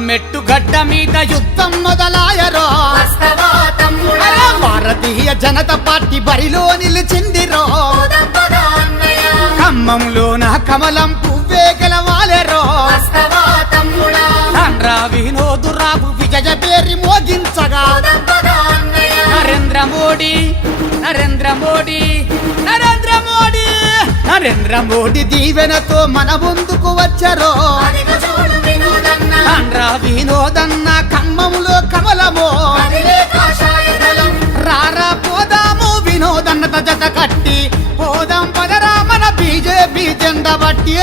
మెట్టు గడ్డ మీద యుద్ధం మొదలాయరో భారతీయ జనతా పార్టీ బరిలో నిలిచిందిరో ఖమ్మంలోన కమలం పువ్వే గెలవాలెరో తండ్రా వినోదురావు విజయ పేరి మోగించగా నరేంద్ర మోడీ నరేంద్ర మోడీ నరేంద్ర మోడీ నరేంద్ర మోడీ దీవెనతో మన ముందుకు వచ్చారో తండ్రా వినోదన్న ఖమ్మంలో కమలమో రారా పోదాము వినోదన్నత జత కట్టి పోదాం పదరా మన బీజేపీ జెండా బట్టి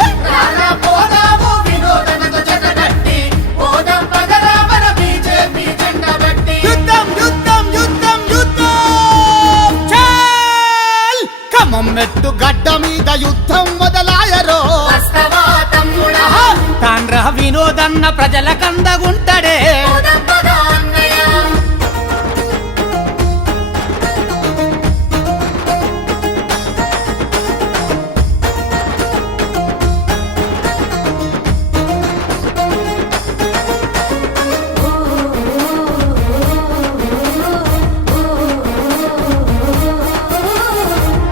పోదాము వినోదన్నత జత కట్టి పోదాం పదరా మన బీజేపీ జెండా బట్టి యుద్ధం యుద్ధం యుద్ధం యుద్ధం చల్ ఖమ్మం మెట్టు గడ్డ మీద యుద్ధం మొదలాయరో తాండ్రా వినోదన్న ప్రజల కందగుంటడే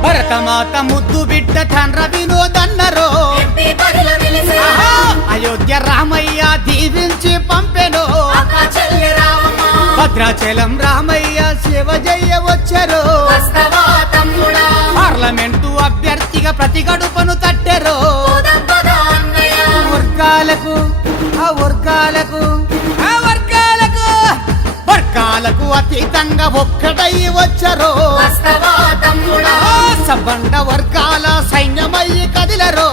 భరతమాత ముద్దు బిడ్డ తండ్ర వినోదన్నరో అయోధ్య రామయ్య దీవించి పంపెను భద్రాచలం రామయ్య శివ జయ వచ్చారు పార్లమెంటు అభ్యర్థిగా ప్రతి గడుపను తట్టెరు వర్గాలకు ఆ వర్గాలకు ఆ వర్గాలకు వర్గాలకు అతీతంగా ఒక్కటై వచ్చారు సబండ వర్గాల సైన్యమయ్యి కదిలరు